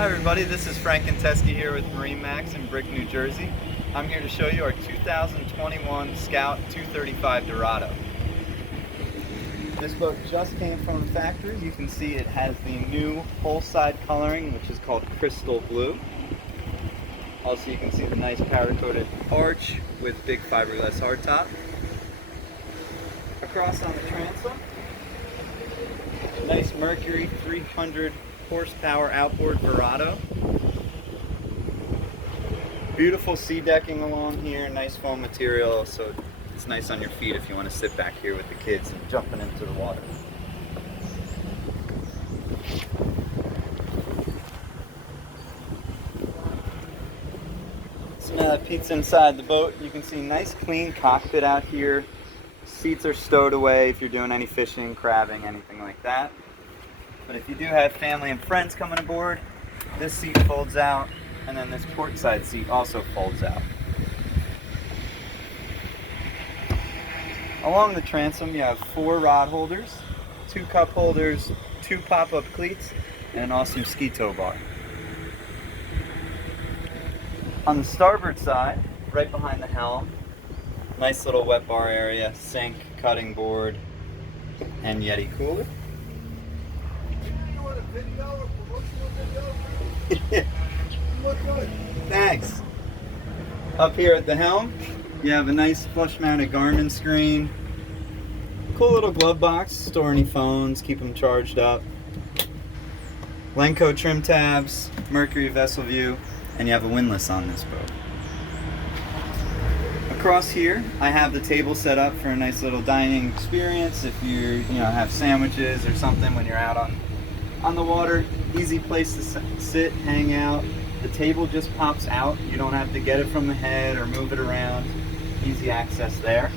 Hi everybody, this is Frank and Teskey here with MarineMax in Brick, New Jersey. I'm here to show you our 2021 Scout 235 Dorado. This boat just came from the factory. You can see it has the new whole side coloring, which is called crystal blue. Also, you can see the nice powder-coated arch with big fiberglass hardtop. Across on the transom, nice Mercury 300 horsepower outboard Dorado. Beautiful sea decking along here, nice foam material, so it's nice on your feet if you want to sit back here with the kids and jumping into the water. So now that Pete's inside the boat, you can see nice clean cockpit out here. Seats are stowed away if you're doing any fishing, crabbing, anything like that. But if you do have family and friends coming aboard, this seat folds out, and then this port side seat also folds out. Along the transom, you have 4 rod holders, 2 cup holders, 2 pop-up cleats, and an awesome ski tow bar. On the starboard side, right behind the helm, nice little wet bar area, sink, cutting board, and Yeti cooler. Video or promotional video? Look good. Thanks. Up here at the helm, you have a nice flush-mounted Garmin screen. Cool little glove box, store any phones, keep them charged up. Lenco trim tabs, Mercury vessel view, and you have a windlass on this boat. Across here, I have the table set up for a nice little dining experience. If you have sandwiches or something when you're out on the water, easy place to sit, hang out. The table just pops out. You don't have to get it from the head or move it around. Easy access there.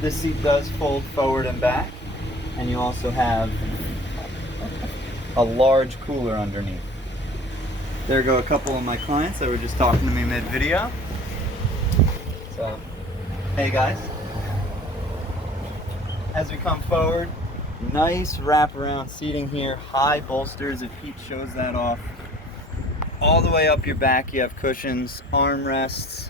This seat does fold forward and back, and you also have a large cooler underneath. There go a couple of my clients that were just talking to me mid-video. So, hey guys. As we come forward, nice wraparound seating here, high bolsters if Pete shows that off. All the way up your back you have cushions, armrests.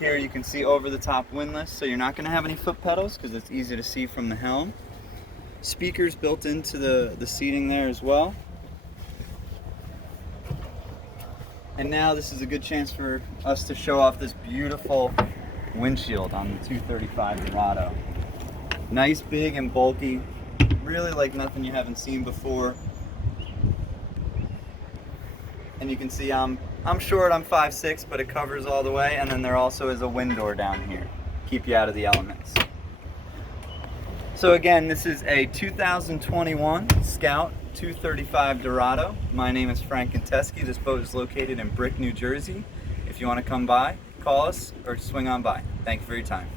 Here you can see over the top windlass, so you're not going to have any foot pedals because it's easy to see from the helm. Speakers built into the seating there as well. And now this is a good chance for us to show off this beautiful windshield on the 235 Dorado. Nice, big, and bulky. Really like nothing you haven't seen before. And you can see I'm short, I'm 5'6", but it covers all the way, and then there also is a wind door down here. Keep you out of the elements. So again, this is a 2021 Scout 235 Dorado. My name is Frank and Teskey. This boat is located in Brick, New Jersey. If you want to come by, call us or swing on by. Thank you for your time.